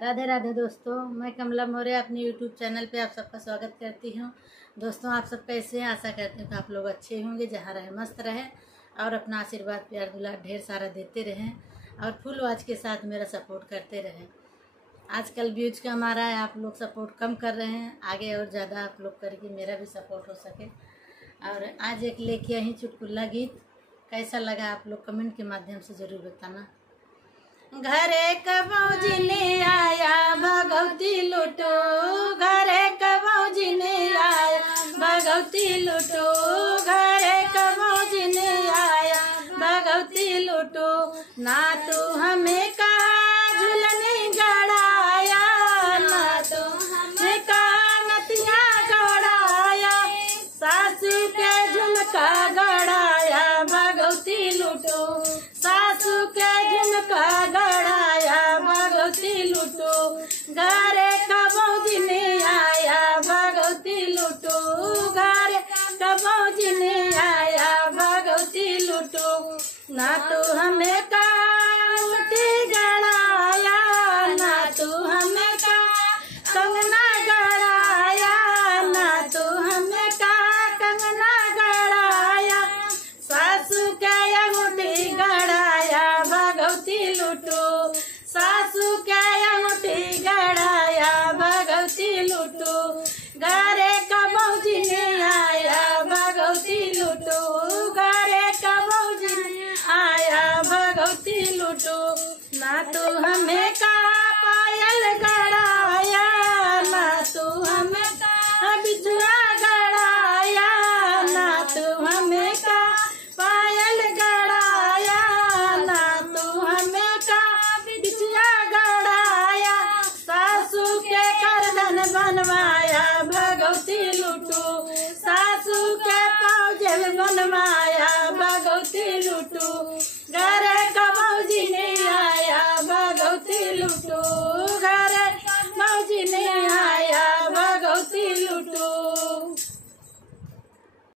राधे राधे दोस्तों, मैं कमला मौर्य अपने YouTube चैनल पे आप सबका स्वागत करती हूँ। दोस्तों, आप सब कैसे हैं? आशा करती हूँ कि आप लोग अच्छे होंगे, जहाँ रहे मस्त रहें और अपना आशीर्वाद प्यार दुलार ढेर सारा देते रहें और फुल वॉच के साथ मेरा सपोर्ट करते रहें। आजकल व्यूज कम आ रहा है, आप लोग सपोर्ट कम कर रहे हैं, आगे और ज़्यादा आप लोग करके मेरा भी सपोर्ट हो सके। और आज एक लेके आई चुटकुला गीत, कैसा लगा आप लोग कमेंट के माध्यम से ज़रूर बताना। घरे कबौजी ने आया भगवती लूटो, घरे कबौजी ने आया भगवती लूटो, घरे कबौजी ने आया भगवती लूटो। ना तो हमें का झुलने गड़ाया, ना तो हमें का नतिया गड़ाया, सासू के झुमका गड़ाया भगवती लूटो, सासू के झुमका गड़ाया भगवती लूटो।